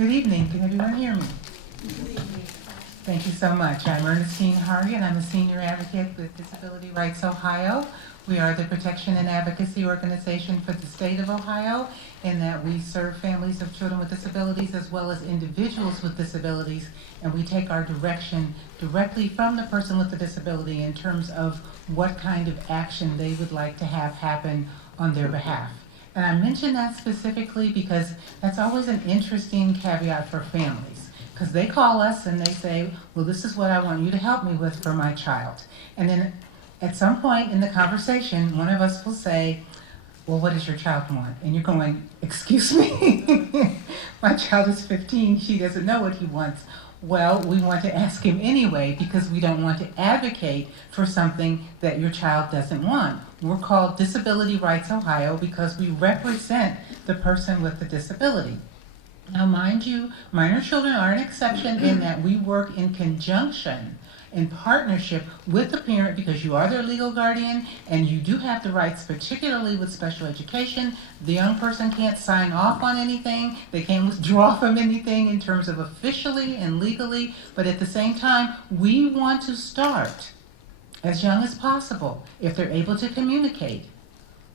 Good evening. Can everyone hear me? Thank you so much. I'm Ernestine Hardy, and I'm a senior advocate with Disability Rights Ohio. We are the protection and advocacy organization for the state of Ohio, in that we serve families of children with disabilities as well as individuals with disabilities, and we take our direction directly from the person with the disability in terms of what kind of action they would like to have happen on their behalf. And I mention that specifically because that's always an interesting caveat for families. Because they call us and they say, well, this is what I want you to help me with for my child. And then at some point in the conversation, one of us will say, well, what does your child want? And you're going, excuse me? My child is 15, she doesn't know what he wants. Well, we want to ask him anyway because we don't want to advocate for something that your child doesn't want. We're called Disability Rights Ohio because we represent the person with the disability. Now, mind you, minor children are an exception in that we work in conjunction, in partnership with the parent, because you are their legal guardian and you do have the rights, particularly with special education. The young person can't sign off on anything. They can't withdraw from anything in terms of officially and legally. But at the same time, we want to start as young as possible, if they're able to communicate,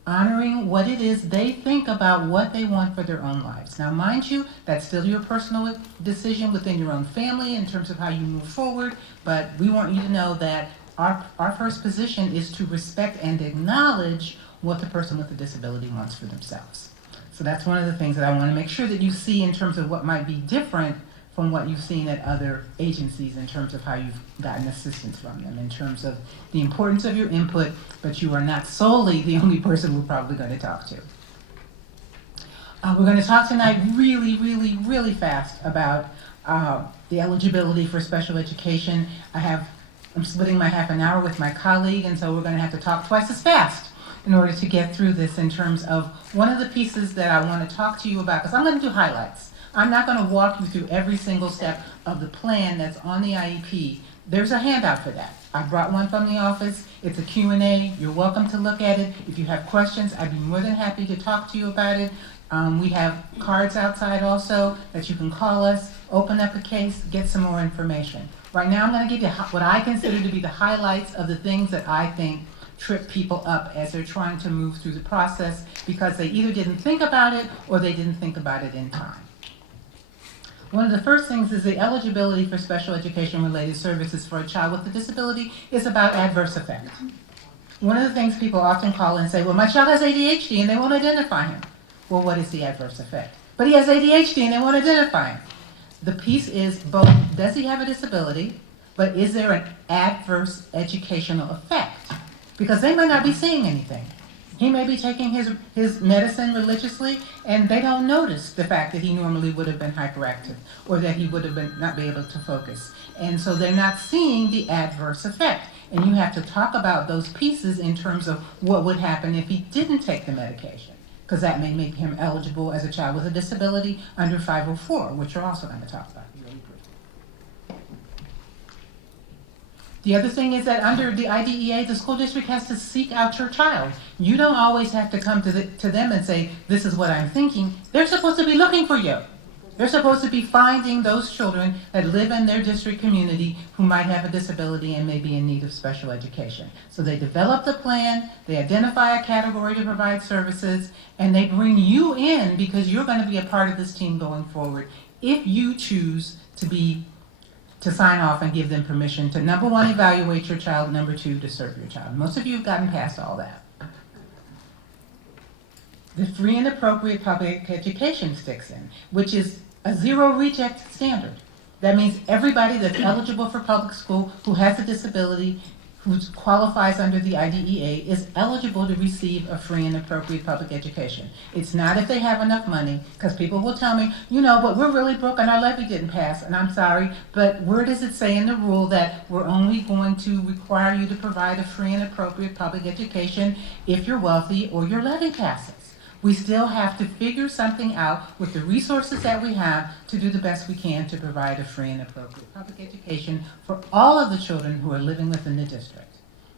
honoring what it is they think about what they want for their own lives. Now, mind you, that's still your personal decision within your own family in terms of how you move forward, but we want you to know that our first position is to respect and acknowledge what the person with the disability wants for themselves. So that's one of the things that I want to make sure that you see in terms of what might be different from what you've seen at other agencies in terms of how you've gotten assistance from them, in terms of the importance of your input, but you are not solely the only person we're probably going to talk to. We're going to talk tonight really fast about the eligibility for special education. I'm splitting my half an hour with my colleague, and so we're going to have to talk twice as fast in order to get through this in terms of one of the pieces that I want to talk to you about, because I'm going to do highlights. I'm not going to walk you through every single step of the plan that's on the IEP. There's a handout for that. I brought one from the office. It's a Q&A. You're welcome to look at it. If you have questions, I'd be more than happy to talk to you about it. We have cards outside also that you can call us, open up a case, get some more information. Right now I'm going to give you what I consider to be the highlights of the things that I think trip people up as they're trying to move through the process because they either didn't think about it or they didn't think about it in time. One of the first things is the eligibility for special education related services for a child with a disability is about adverse effect. One of the things people often call and say, well, my child has ADHD and they won't identify him. Well, what is the adverse effect? But he has ADHD and they won't identify him. The piece is both, does he have a disability, but is there an adverse educational effect? Because they might not be seeing anything. He may be taking his medicine religiously, and they don't notice the fact that he normally would have been hyperactive or that he would have not be able to focus. And so they're not seeing the adverse effect. And you have to talk about those pieces in terms of what would happen if he didn't take the medication, because that may make him eligible as a child with a disability under 504, which we're also going to talk about. The other thing is that under the IDEA, the school district has to seek out your child. You don't always have to come to them and say, this is what I'm thinking. They're supposed to be looking for you. They're supposed to be finding those children that live in their district community who might have a disability and may be in need of special education. So they develop the plan, they identify a category to provide services, and they bring you in because you're going to be a part of this team going forward if you choose to sign off and give them permission to, number one, evaluate your child, number two, to serve your child. Most of you have gotten past all that. The free and appropriate public education sticks in, which is a zero reject standard. That means everybody that's eligible for public school who has a disability, who qualifies under the IDEA, is eligible to receive a free and appropriate public education. It's not if they have enough money, because people will tell me, you know, but we're really broke and our levy didn't pass, and I'm sorry, but where does it say in the rule that we're only going to require you to provide a free and appropriate public education if you're wealthy or your levy passes? We still have to figure something out with the resources that we have to do the best we can to provide a free and appropriate public education for all of the children who are living within the district.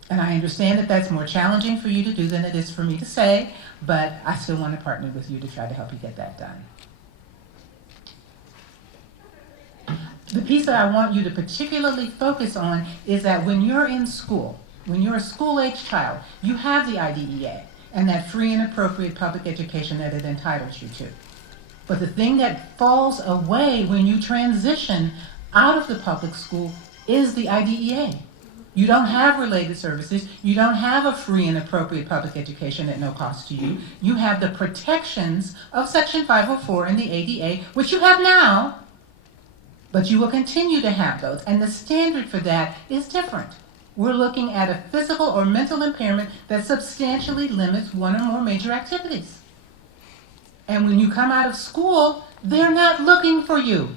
And I understand that that's more challenging for you to do than it is for me to say, but I still want to partner with you to try to help you get that done. The piece that I want you to particularly focus on is that when you're in school, when you're a school-age child, you have the IDEA and that free and appropriate public education that it entitles you to. But the thing that falls away when you transition out of the public school is the IDEA. You don't have related services. You don't have a free and appropriate public education at no cost to you. You have the protections of Section 504 and the ADA, which you have now, but you will continue to have those. And the standard for that is different. We're looking at a physical or mental impairment that substantially limits one or more major activities. And when you come out of school, they're not looking for you.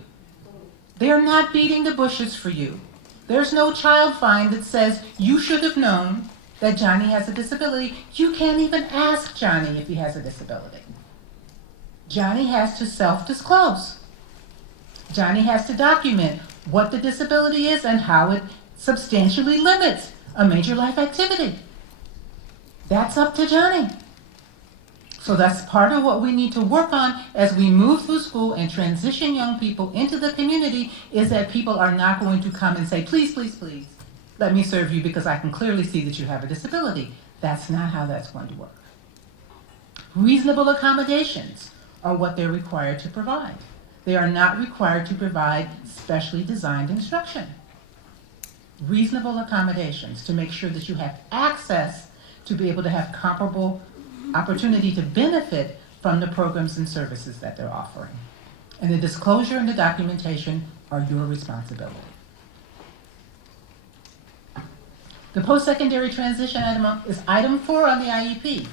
They're not beating the bushes for you. There's no child find that says, you should have known that Johnny has a disability. You can't even ask Johnny if he has a disability. Johnny has to self-disclose. Johnny has to document what the disability is and how it substantially limits a major life activity. That's up to Johnny. So that's part of what we need to work on as we move through school and transition young people into the community, is that people are not going to come and say, please, please, please, let me serve you because I can clearly see that you have a disability. That's not how that's going to work. Reasonable accommodations are what they're required to provide. They are not required to provide specially designed instruction. Reasonable accommodations to make sure that you have access to be able to have comparable opportunity to benefit from the programs and services that they're offering. And the disclosure and the documentation are your responsibility. The post-secondary transition item is item 4 on the IEP.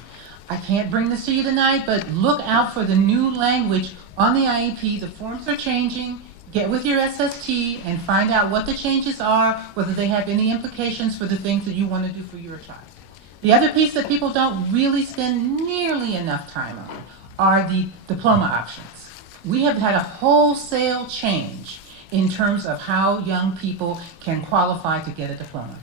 I can't bring this to you tonight, but look out for the new language on the IEP. The forms are changing. Get with your SST and find out what the changes are, whether they have any implications for the things that you want to do for your child. The other piece that people don't really spend nearly enough time on are the diploma options. We have had a wholesale change in terms of how young people can qualify to get a diploma.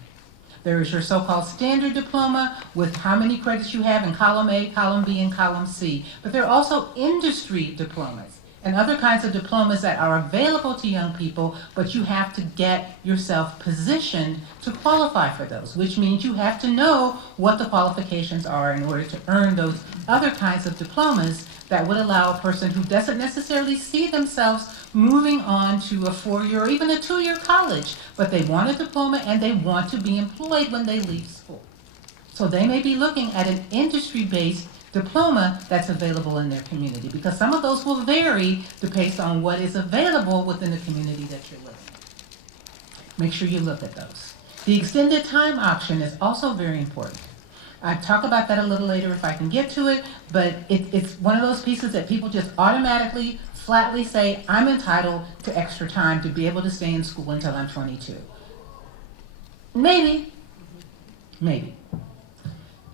There is your so-called standard diploma with how many credits you have in column A, column B, and column C. But there are also industry diplomas and other kinds of diplomas that are available to young people, but you have to get yourself positioned to qualify for those, which means you have to know what the qualifications are in order to earn those other kinds of diplomas that would allow a person who doesn't necessarily see themselves moving on to a 4-year or even a 2-year college, but they want a diploma and they want to be employed when they leave school. So they may be looking at an industry-based diploma that's available in their community, because some of those will vary based on what is available within the community that you're living in. Make sure you look at those. The extended time option is also very important. I'll talk about that a little later if I can get to it, but it's one of those pieces that people just automatically, flatly say, I'm entitled to extra time to be able to stay in school until I'm 22. Maybe.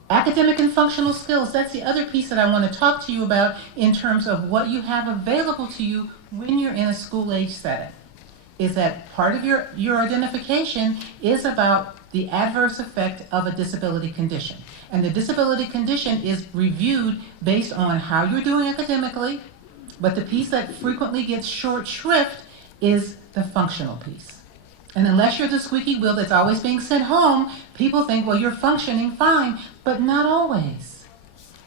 Academic and functional skills, that's the other piece that I want to talk to you about in terms of what you have available to you when you're in a school-age setting. Is that part of your identification is about the adverse effect of a disability condition. And the disability condition is reviewed based on how you're doing academically, but the piece that frequently gets short shrift is the functional piece. And unless you're the squeaky wheel that's always being sent home, people think, well, you're functioning fine, but not always.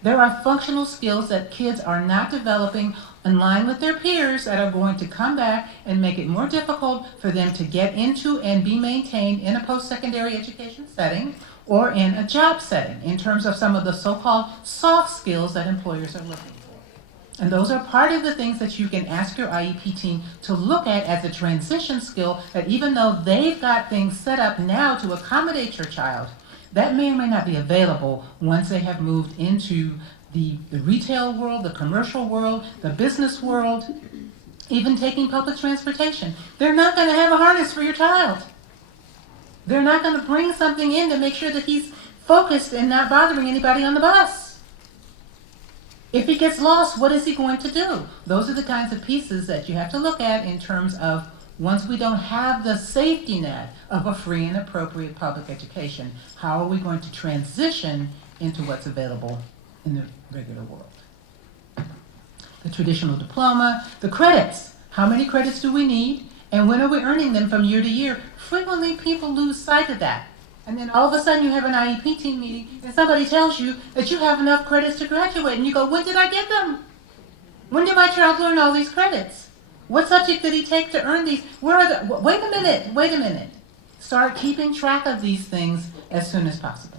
There are functional skills that kids are not developing in line with their peers that are going to come back and make it more difficult for them to get into and be maintained in a post-secondary education setting or in a job setting in terms of some of the so-called soft skills that employers are looking for. And those are part of the things that you can ask your IEP team to look at as a transition skill, that even though they've got things set up now to accommodate your child, that may or may not be available once they have moved into the retail world, the commercial world, the business world, even taking public transportation. They're not going to have a harness for your child. They're not going to bring something in to make sure that he's focused and not bothering anybody on the bus. If he gets lost, what is he going to do? Those are the kinds of pieces that you have to look at in terms of once we don't have the safety net of a free and appropriate public education, how are we going to transition into what's available in the regular world? The traditional diploma, the credits. How many credits do we need? And when are we earning them from year to year? Frequently people lose sight of that. And then all of a sudden you have an IEP team meeting and somebody tells you that you have enough credits to graduate. And you go, when did I get them? When did my child learn all these credits? What subject did he take to earn these? Where are the, wait a minute. Start keeping track of these things as soon as possible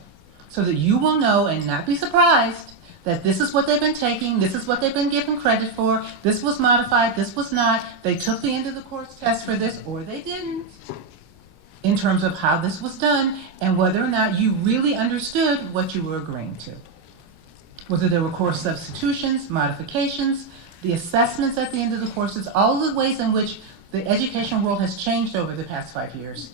so that you will know and not be surprised that this is what they've been taking, this is what they've been given credit for, this was modified, this was not, they took the end of the course test for this or they didn't, in terms of how this was done and whether or not you really understood what you were agreeing to. Whether there were course substitutions, modifications, the assessments at the end of the courses, all of the ways in which the education world has changed over the past 5 years.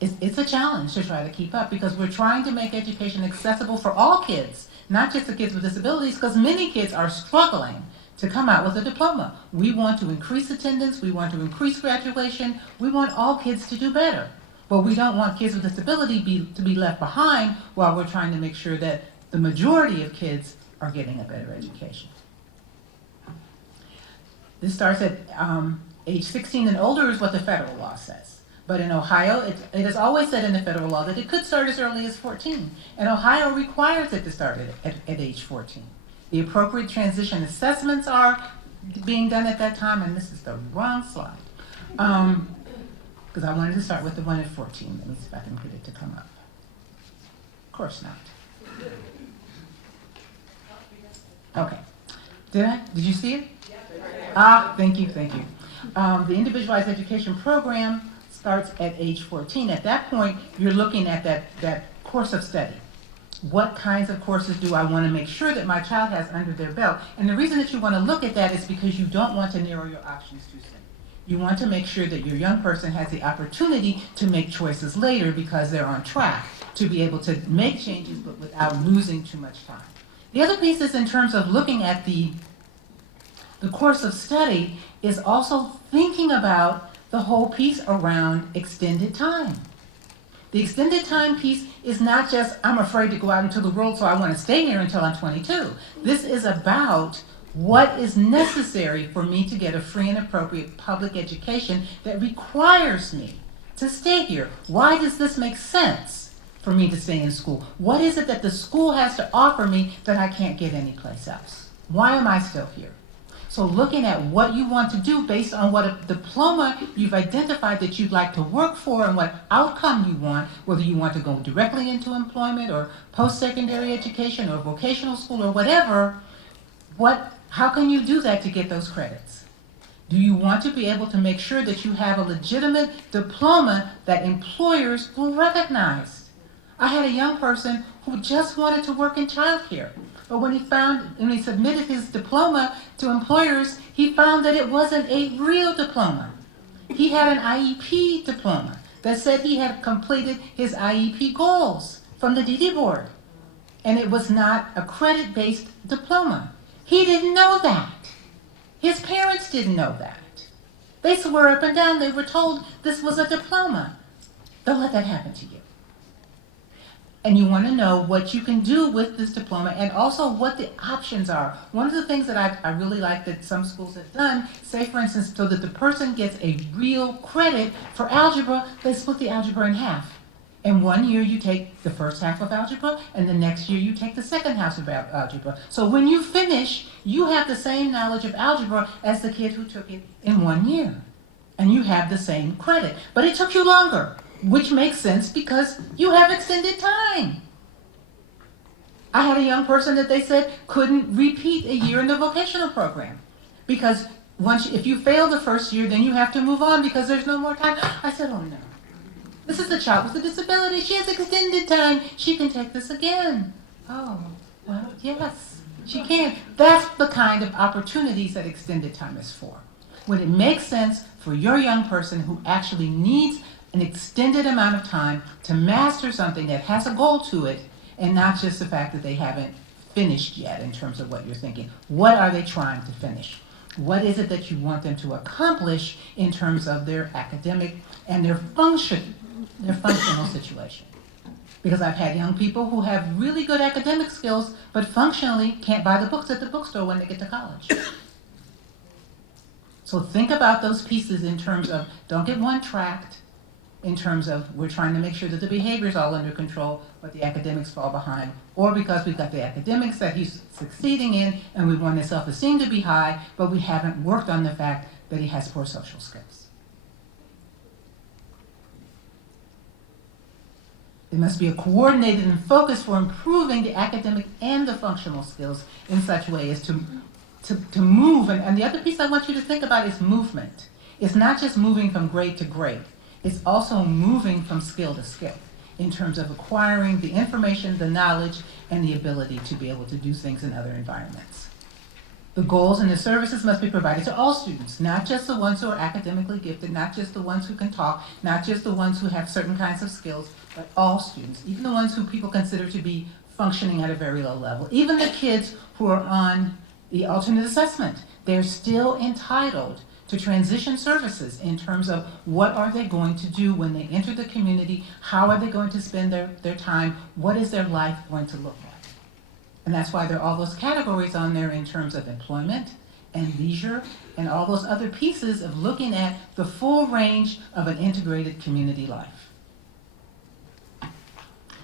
It's a challenge to try to keep up because we're trying to make education accessible for all kids, not just the kids with disabilities, because many kids are struggling to come out with a diploma. We want to increase attendance, we want to increase graduation, we want all kids to do better. But we don't want kids with disability to be left behind while we're trying to make sure that the majority of kids are getting a better education. This starts at age 16 and older is what the federal law says. But in Ohio, it is always said in the federal law that it could start as early as 14. And Ohio requires it to start at age 14. The appropriate transition assessments are being done at that time, and this is the wrong slide. Because I wanted to start with the one at 14. Let me see if I can get it to come up. Of course not. Okay. Did you see it? Thank you. The individualized education program starts at age 14. At that point, you're looking at that course of study. What kinds of courses do I want to make sure that my child has under their belt? And the reason that you want to look at that is because you don't want to narrow your options too soon. You want to make sure that your young person has the opportunity to make choices later because they're on track to be able to make changes but without losing too much time. The other piece is in terms of looking at the course of study is also thinking about the whole piece around extended time. The extended time piece is not just, I'm afraid to go out into the world, so I want to stay here until I'm 22. This is about what is necessary for me to get a free and appropriate public education that requires me to stay here. Why does this make sense for me to stay in school? What is it that the school has to offer me that I can't get anyplace else? Why am I still here? So looking at what you want to do based on what a diploma you've identified that you'd like to work for and what outcome you want, whether you want to go directly into employment or post-secondary education or vocational school or whatever, how can you do that to get those credits? Do you want to be able to make sure that you have a legitimate diploma that employers will recognize? I had a young person who just wanted to work in childcare. But when he submitted his diploma to employers, he found that it wasn't a real diploma. He had an IEP diploma that said he had completed his IEP goals from the DD board. And it was not a credit-based diploma. He didn't know that. His parents didn't know that. They swore up and down they were told this was a diploma. Don't let that happen to you. And you want to know what you can do with this diploma and also what the options are. One of the things that I really like that some schools have done, say for instance, so that the person gets a real credit for algebra, they split the algebra in half. And 1 year you take the first half of algebra, and the next year you take the second half of algebra. So when you finish, you have the same knowledge of algebra as the kid who took it in 1 year. And you have the same credit. But it took you longer, which makes sense because you have extended time. I had a young person that they said couldn't repeat a year in the vocational program because if you fail the first year, then you have to move on because there's no more time. I said, oh no. This is a child with a disability. She has extended time. She can take this again. Oh, well, yes, she can. That's the kind of opportunities that extended time is for. When it makes sense for your young person who actually needs an extended amount of time to master something that has a goal to it and not just the fact that they haven't finished yet in terms of what you're thinking. What are they trying to finish? What is it that you want them to accomplish in terms of their academic and their functional situation? Because I've had young people who have really good academic skills, but functionally can't buy the books at the bookstore when they get to college. So think about those pieces in terms of, don't get one-tracked, in terms of we're trying to make sure that the behavior is all under control, but the academics fall behind. Or because we've got the academics that he's succeeding in, and we want his self-esteem to be high, but we haven't worked on the fact that he has poor social skills. There must be a coordinated and focus for improving the academic and the functional skills in such a way as to move. And the other piece I want you to think about is movement. It's not just moving from grade to grade. It's also moving from skill to skill in terms of acquiring the information, the knowledge, and the ability to be able to do things in other environments. The goals and the services must be provided to all students, not just the ones who are academically gifted, not just the ones who can talk, not just the ones who have certain kinds of skills, but all students, even the ones who people consider to be functioning at a very low level. Even the kids who are on the alternate assessment, they're still entitled to transition services in terms of what are they going to do when they enter the community, how are they going to spend their time, what is their life going to look like. And that's why there are all those categories on there in terms of employment and leisure and all those other pieces of looking at the full range of an integrated community life.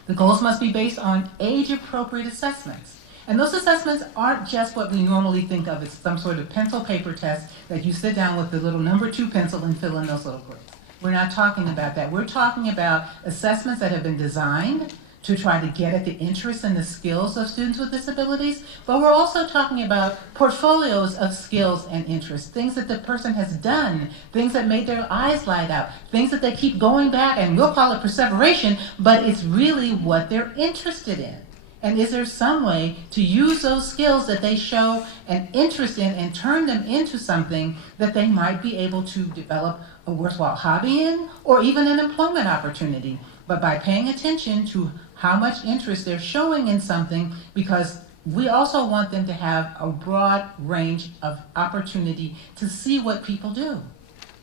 The goals must be based on age-appropriate assessments. And those assessments aren't just what we normally think of as some sort of pencil paper test that you sit down with the little number 2 pencil and fill in those little grades. We're not talking about that. We're talking about assessments that have been designed to try to get at the interests and the skills of students with disabilities, but we're also talking about portfolios of skills and interests, things that the person has done, things that made their eyes light out, things that they keep going back, and we'll call it perseveration, but it's really what they're interested in. And is there some way to use those skills that they show an interest in and turn them into something that they might be able to develop a worthwhile hobby in, or even an employment opportunity? But by paying attention to how much interest they're showing in something, because we also want them to have a broad range of opportunity to see what people do.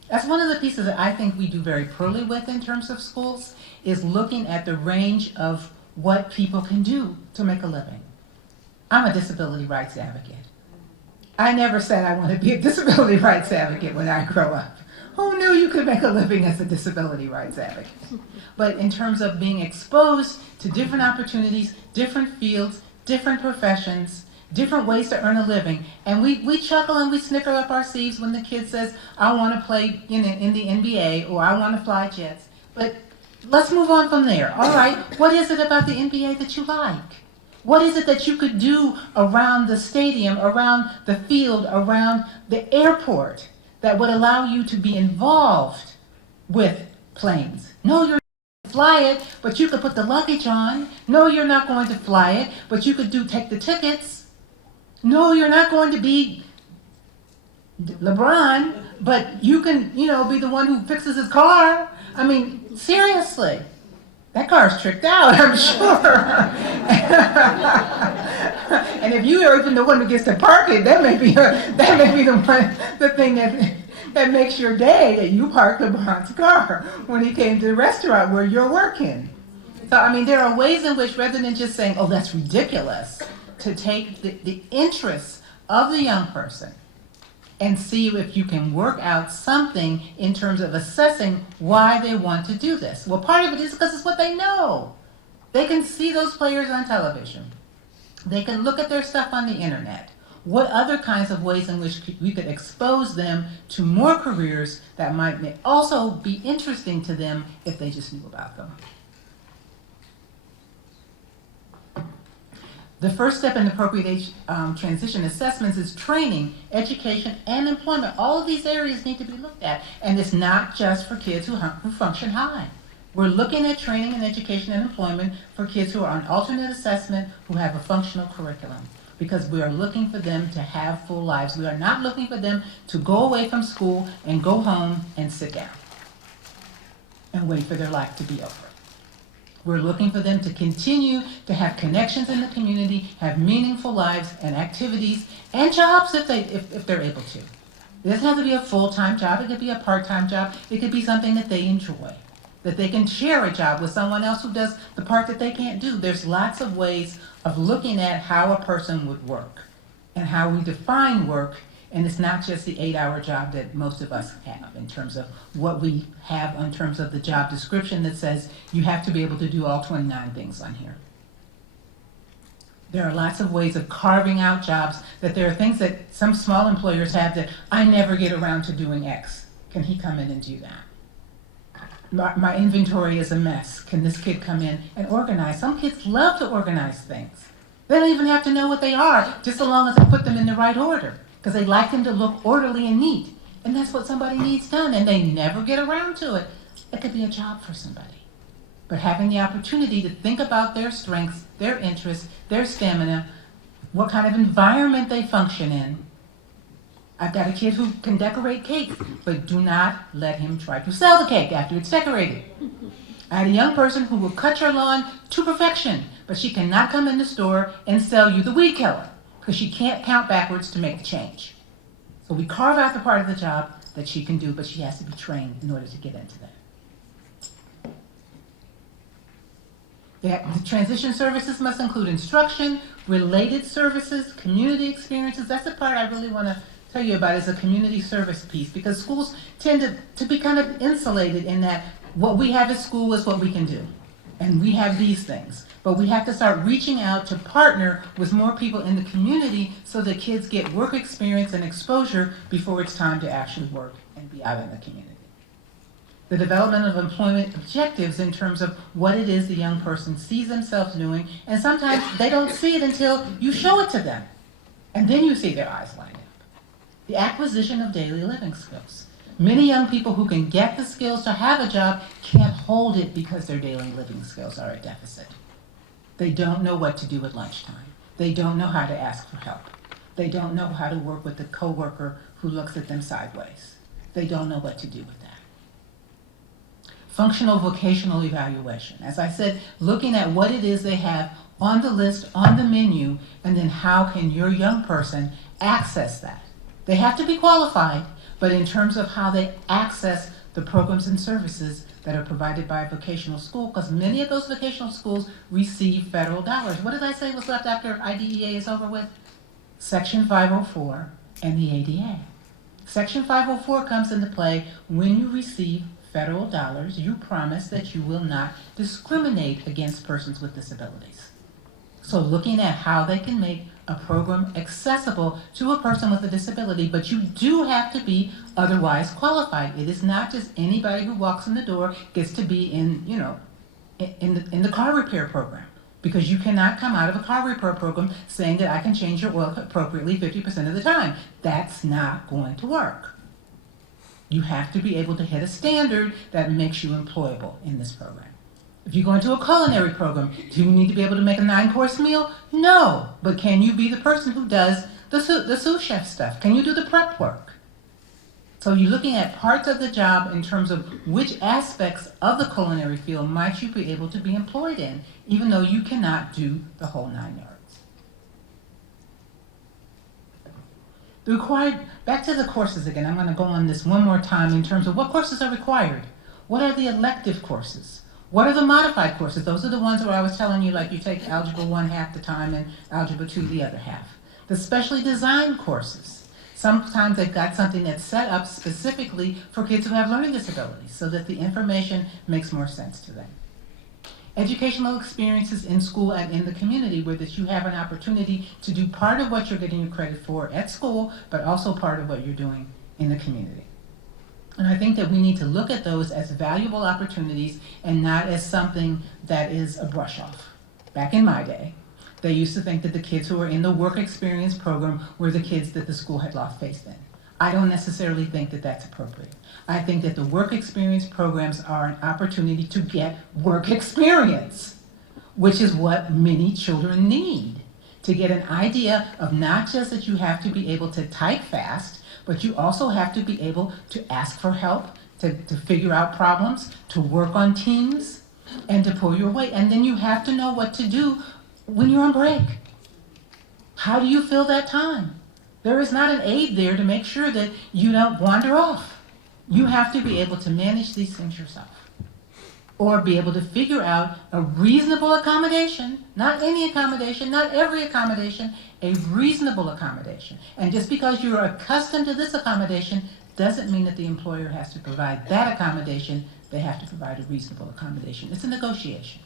That's one of the pieces that I think we do very poorly with in terms of schools, is looking at the range of what people can do to make a living. I'm a disability rights advocate. I never said I want to be a disability rights advocate when I grow up. Who knew you could make a living as a disability rights advocate? But in terms of being exposed to different opportunities, different fields, different professions, different ways to earn a living, and we chuckle and we snicker up our sleeves when the kid says, I want to play in the NBA, or I want to fly jets. But let's move on from there. All right, what is it about the NBA that you like? What is it that you could do around the stadium, around the field, around the airport that would allow you to be involved with planes? No, you're not going to fly it, but you could put the luggage on. No, you're not going to fly it, but you could take the tickets. No, you're not going to be LeBron, but you can, be the one who fixes his car. I mean, seriously, that car's tricked out, I'm sure. And if you are even the one who gets to park it, that may be the thing that makes your day, that you parked LeBron's car when he came to the restaurant where you're working. So, I mean, there are ways in which, rather than just saying, oh, that's ridiculous, to take the interests of the young person and see if you can work out something in terms of assessing why they want to do this. Well, part of it is because it's what they know. They can see those players on television. They can look at their stuff on the internet. What other kinds of ways in which we could expose them to more careers that might also be interesting to them if they just knew about them? The first step in appropriate age transition assessments is training, education, and employment. All of these areas need to be looked at, and it's not just for kids who function high. We're looking at training and education and employment for kids who are on alternate assessment, who have a functional curriculum, because we are looking for them to have full lives. We are not looking for them to go away from school and go home and sit down and wait for their life to be over. We're looking for them to continue to have connections in the community, have meaningful lives and activities and jobs if they're able to. It doesn't have to be a full-time job. It could be a part-time job. It could be something that they enjoy, that they can share a job with someone else who does the part that they can't do. There's lots of ways of looking at how a person would work and how we define work And it's not just the 8-hour job that most of us have in terms of what we have in terms of the job description that says you have to be able to do all 29 things on here. There are lots of ways of carving out jobs, that there are things that some small employers have that I never get around to doing X. Can he come in and do that? My inventory is a mess. Can this kid come in and organize? Some kids love to organize things. They don't even have to know what they are, just so long as I put them in the right order, because they like them to look orderly and neat. And that's what somebody needs done, and they never get around to it. It could be a job for somebody. But having the opportunity to think about their strengths, their interests, their stamina, what kind of environment they function in. I've got a kid who can decorate cakes, but do not let him try to sell the cake after it's decorated. I had a young person who will cut your lawn to perfection, but she cannot come in the store and sell you the weed killer, because she can't count backwards to make the change. So we carve out the part of the job that she can do, but she has to be trained in order to get into that. The transition services must include instruction, related services, community experiences. That's the part I really want to tell you about, is a community service piece, because schools tend to be kind of insulated in that what we have at school is what we can do. And we have these things. But we have to start reaching out to partner with more people in the community so that kids get work experience and exposure before it's time to actually work and be out in the community. The development of employment objectives in terms of what it is the young person sees themselves doing, and sometimes they don't see it until you show it to them. And then you see their eyes light up. The acquisition of daily living skills. Many young people who can get the skills to have a job can't hold it because their daily living skills are at deficit. They don't know what to do at lunchtime. They don't know how to ask for help. They don't know how to work with the coworker who looks at them sideways. They don't know what to do with that. Functional vocational evaluation. As I said, looking at what it is they have on the list, on the menu, and then how can your young person access that. They have to be qualified, but in terms of how they access the programs and services that are provided by a vocational school, because many of those vocational schools receive federal dollars. What did I say was left after IDEA is over with? Section 504 and the ADA. Section 504 comes into play when you receive federal dollars. You promise that you will not discriminate against persons with disabilities. So looking at how they can make a program accessible to a person with a disability, but you do have to be otherwise qualified. It is not just anybody who walks in the door gets to be in the car repair program, because you cannot come out of a car repair program saying that I can change your oil appropriately 50% of the time. That's not going to work. You have to be able to hit a standard that makes you employable in this program. If you go into a culinary program, do you need to be able to make a 9-course meal? No, but can you be the person who does the sous chef stuff? Can you do the prep work? So you're looking at parts of the job in terms of which aspects of the culinary field might you be able to be employed in, even though you cannot do the whole 9 yards. Back to the courses again. I'm going to go on this one more time in terms of what courses are required. What are the elective courses? What are the modified courses? Those are the ones where I was telling you, like you take Algebra 1 half the time and Algebra 2 the other half. The specially designed courses. Sometimes they've got something that's set up specifically for kids who have learning disabilities so that the information makes more sense to them. Educational experiences in school and in the community where that you have an opportunity to do part of what you're getting your credit for at school, but also part of what you're doing in the community. And I think that we need to look at those as valuable opportunities and not as something that is a brush off. Back in my day, they used to think that the kids who were in the work experience program were the kids that the school had lost faith in. I don't necessarily think that that's appropriate. I think that the work experience programs are an opportunity to get work experience, which is what many children need, to get an idea of not just that you have to be able to type fast, but you also have to be able to ask for help, to figure out problems, to work on teams, and to pull your weight. And then you have to know what to do when you're on break. How do you fill that time? There is not an aide there to make sure that you don't wander off. You have to be able to manage these things yourself. or be able to figure out a reasonable accommodation, not any accommodation, not every accommodation, a reasonable accommodation. And just because you're accustomed to this accommodation doesn't mean that the employer has to provide that accommodation. They have to provide a reasonable accommodation. It's a negotiation.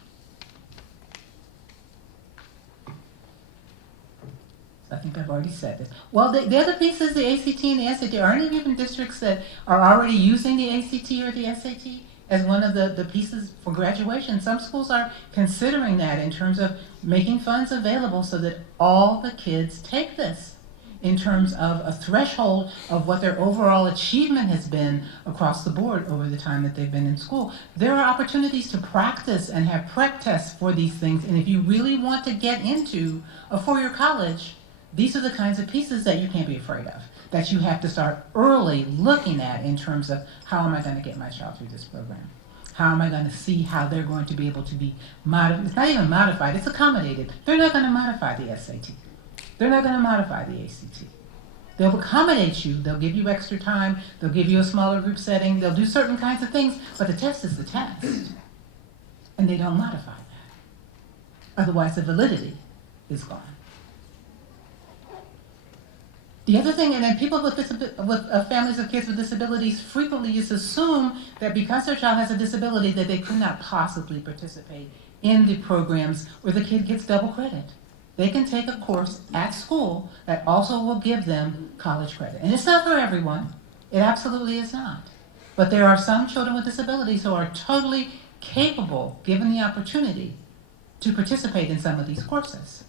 I think I've already said this. Well, the other piece is the ACT and the SAT. Are any even districts that are already using the ACT or the SAT as one of the pieces for graduation? Some schools are considering that in terms of making funds available so that all the kids take this in terms of a threshold of what their overall achievement has been across the board over the time that they've been in school. There are opportunities to practice and have prep tests for these things, and if you really want to get into a four-year college, these are the kinds of pieces that you can't be afraid of, that you have to start early looking at in terms of how am I going to get my child through this program? How am I going to see how they're going to be able to be modified? It's not even modified, it's accommodated. They're not going to modify the SAT. They're not going to modify the ACT. They'll accommodate you, they'll give you extra time, they'll give you a smaller group setting, they'll do certain kinds of things, but the test is the test. And they don't modify that. Otherwise the validity is gone. The other thing, and then people with families of kids with disabilities frequently just assume that because their child has a disability that they could not possibly participate in the programs where the kid gets double credit. They can take a course at school that also will give them college credit. And it's not for everyone. It absolutely is not. But there are some children with disabilities who are totally capable, given the opportunity, to participate in some of these courses.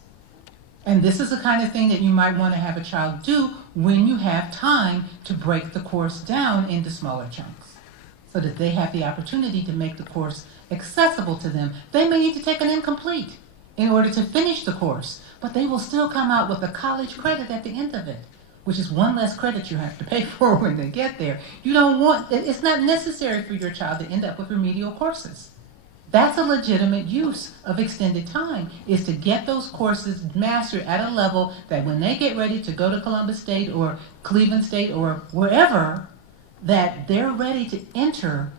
And this is the kind of thing that you might want to have a child do when you have time to break the course down into smaller chunks, so that they have the opportunity to make the course accessible to them. They may need to take an incomplete in order to finish the course, but they will still come out with a college credit at the end of it, which is one less credit you have to pay for when they get there. You don't want, it's not necessary for your child to end up with remedial courses. That's a legitimate use of extended time, is to get those courses mastered at a level that when they get ready to go to Columbus State or Cleveland State or wherever, that they're ready to enter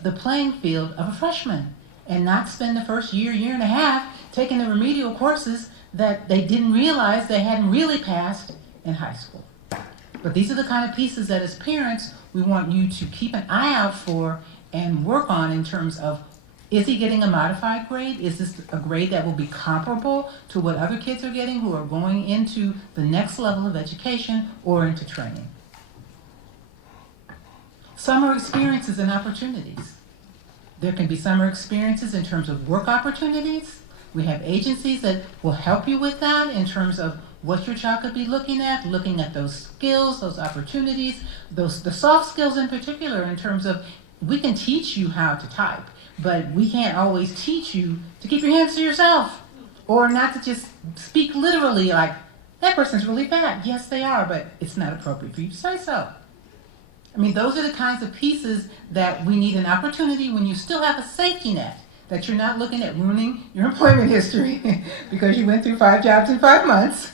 the playing field of a freshman and not spend the first year, year and a half taking the remedial courses that they didn't realize they hadn't really passed in high school. But these are the kind of pieces that as parents, we want you to keep an eye out for and work on in terms of, is he getting a modified grade? Is this a grade that will be comparable to what other kids are getting who are going into the next level of education or into training? Summer experiences and opportunities. There can be summer experiences in terms of work opportunities. We have agencies that will help you with that in terms of what your child could be looking at those skills, those opportunities, the soft skills in particular, in terms of, we can teach you how to type, but we can't always teach you to keep your hands to yourself, or not to just speak literally like, that person's really bad. Yes, they are, but it's not appropriate for you to say so. I mean, those are the kinds of pieces that we need an opportunity when you still have a safety net, that you're not looking at ruining your employment history because you went through 5 jobs in 5 months,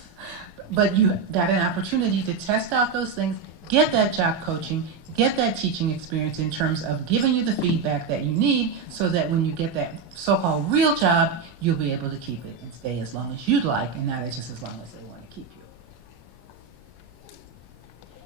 but you got an opportunity to test out those things, get that job coaching, get that teaching experience in terms of giving you the feedback that you need so that when you get that so-called real job, you'll be able to keep it and stay as long as you'd like and not just as long as they want to keep you.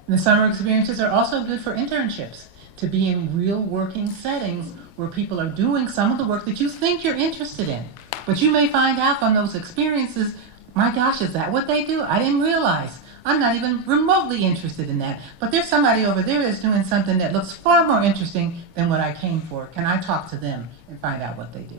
And the summer experiences are also good for internships, to be in real working settings where people are doing some of the work that you think you're interested in. But you may find out from those experiences, my gosh, is that what they do? I didn't realize. I'm not even remotely interested in that. But there's somebody over there that's doing something that looks far more interesting than what I came for. Can I talk to them and find out what they do?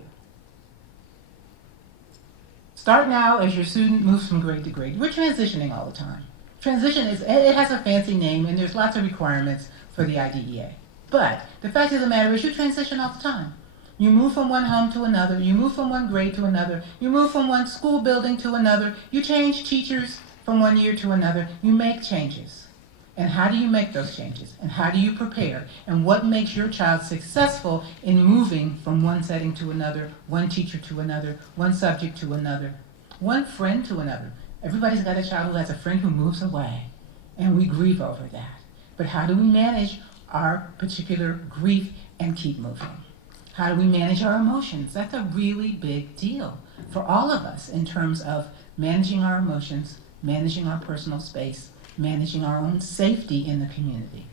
Start now as your student moves from grade to grade. We're transitioning all the time. Transition it has a fancy name, and there's lots of requirements for the IDEA. But the fact of the matter is you transition all the time. You move from one home to another. You move from one grade to another. You move from one school building to another. You change teachers from one year to another. You make changes. And how do you make those changes? And how do you prepare? And what makes your child successful in moving from one setting to another, one teacher to another, one subject to another, one friend to another? Everybody's got a child who has a friend who moves away, and we grieve over that. But how do we manage our particular grief and keep moving? How do we manage our emotions? That's a really big deal for all of us in terms of managing our emotions, managing our personal space, managing our own safety in the community.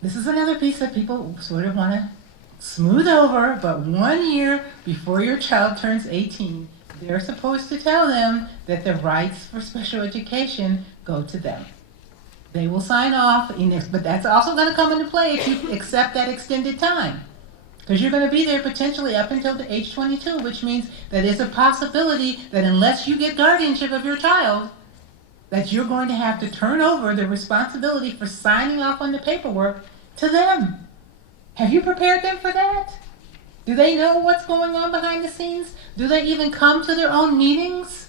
This is another piece that people sort of want to smooth over, but 1 year before your child turns 18, they're supposed to tell them that the rights for special education go to them. They will sign off, but that's also going to come into play if you accept that extended time. Because you're going to be there potentially up until the age 22, which means that there's a possibility that unless you get guardianship of your child, that you're going to have to turn over the responsibility for signing off on the paperwork to them. Have you prepared them for that? Do they know what's going on behind the scenes? Do they even come to their own meetings?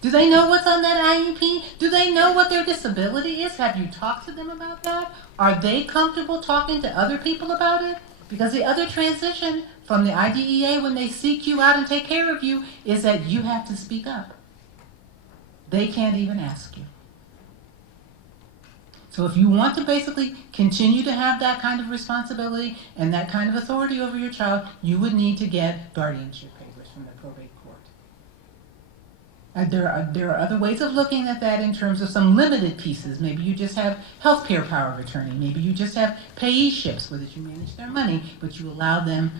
Do they know what's on that IEP? Do they know what their disability is? Have you talked to them about that? Are they comfortable talking to other people about it? Because the other transition from the IDEA when they seek you out and take care of you is that you have to speak up. They can't even ask you. So if you want to basically continue to have that kind of responsibility and that kind of authority over your child, you would need to get guardianship papers from the probate court. There are other ways of looking at that in terms of some limited pieces. Maybe you just have healthcare power of attorney. Maybe you just have payeeships where that you manage their money, but you allow them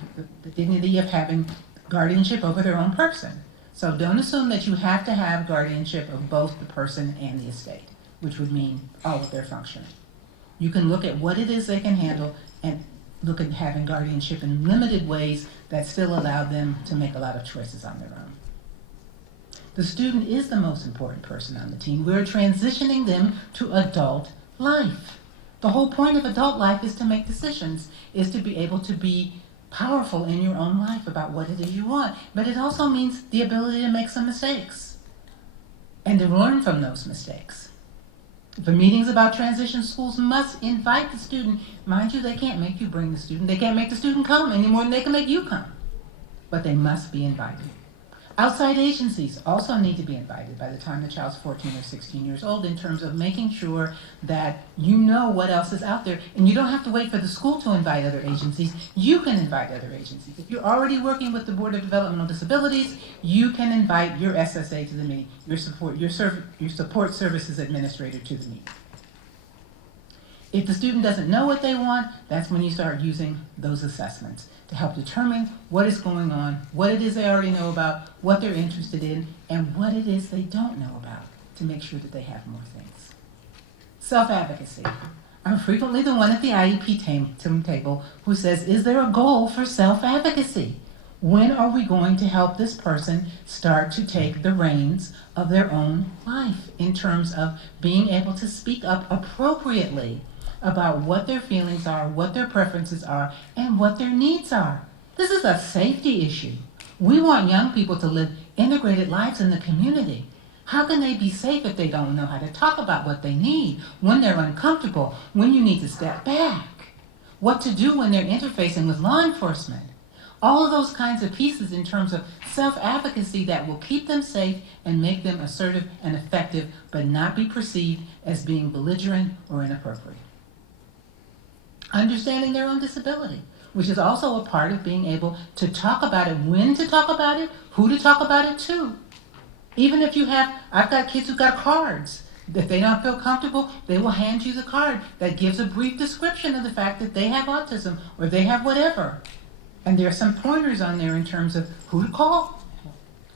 the dignity of having guardianship over their own person. So don't assume that you have to have guardianship of both the person and the estate, which would mean all of their functioning. You can look at what it is they can handle and look at having guardianship in limited ways that still allow them to make a lot of choices on their own. The student is the most important person on the team. We're transitioning them to adult life. The whole point of adult life is to make decisions, is to be able to be powerful in your own life about what it is you want. But it also means the ability to make some mistakes and to learn from those mistakes. The meetings about transition schools must invite the student. Mind you, they can't make you bring the student. They can't make the student come any more than they can make you come. But they must be invited. Outside agencies also need to be invited by the time the child's 14 or 16 years old in terms of making sure that you know what else is out there. And you don't have to wait for the school to invite other agencies. You can invite other agencies. If you're already working with the Board of Developmental Disabilities, you can invite your SSA to the meeting, your support services administrator to the meeting. If the student doesn't know what they want, that's when you start using those assessments to help determine what is going on, what it is they already know about, what they're interested in, and what it is they don't know about to make sure that they have more things. Self-advocacy. I'm frequently the one at the IEP table who says, is there a goal for self-advocacy? When are we going to help this person start to take the reins of their own life in terms of being able to speak up appropriately about what their feelings are, what their preferences are, and what their needs are? This is a safety issue. We want young people to live integrated lives in the community. How can they be safe if they don't know how to talk about what they need, when they're uncomfortable, when you need to step back, what to do when they're interfacing with law enforcement? All of those kinds of pieces in terms of self-advocacy that will keep them safe and make them assertive and effective, but not be perceived as being belligerent or inappropriate. Understanding their own disability, which is also a part of being able to talk about it, when to talk about it, who to talk about it to. Even if you have, I've got kids who've got cards. If they don't feel comfortable, they will hand you the card that gives a brief description of the fact that they have autism or they have whatever. And there are some pointers on there in terms of who to call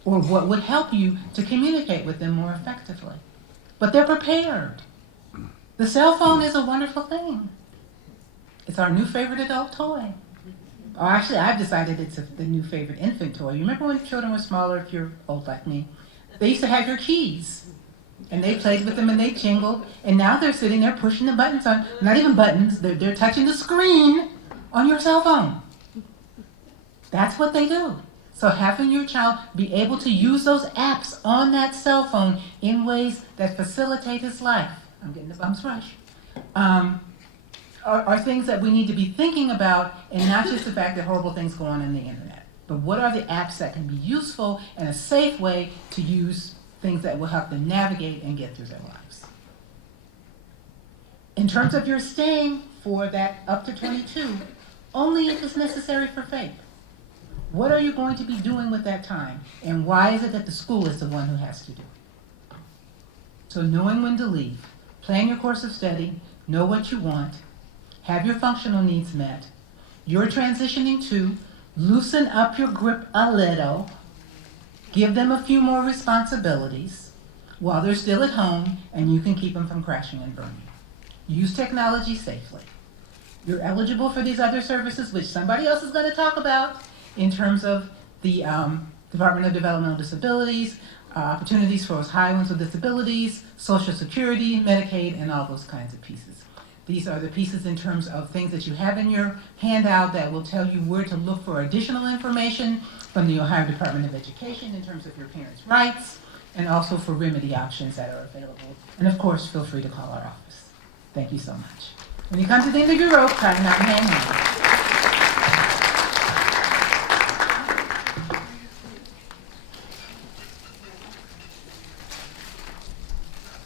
or what would help you to communicate with them more effectively. But they're prepared. The cell phone is a wonderful thing. It's our new favorite adult toy. Oh, actually, I've decided it's the new favorite infant toy. You remember when children were smaller, if you're old like me? They used to have your keys. And they played with them and they jingled. And now they're sitting there pushing the buttons on, not even buttons, they're touching the screen on your cell phone. That's what they do. So having your child be able to use those apps on that cell phone in ways that facilitate his life. I'm getting the bumps rush. Are things that we need to be thinking about, and not just the fact that horrible things go on the internet. But what are the apps that can be useful and a safe way to use things that will help them navigate and get through their lives? In terms of your staying for that up to 22, only if it's necessary for FAPE. What are you going to be doing with that time? And why is it that the school is the one who has to do it? So knowing when to leave, plan your course of study, know what you want, have your functional needs met. You're transitioning to loosen up your grip a little, give them a few more responsibilities while they're still at home, and you can keep them from crashing and burning. Use technology safely. You're eligible for these other services, which somebody else is going to talk about in terms of the Department of Developmental Disabilities, opportunities for Ohioans with disabilities, Social Security, Medicaid, and all those kinds of pieces. These are the pieces in terms of things that you have in your handout that will tell you where to look for additional information from the Ohio Department of Education in terms of your parents' rights, and also for remedy options that are available. And of course, feel free to call our office. Thank you so much. When you come to the end of your rope, try not to hang on.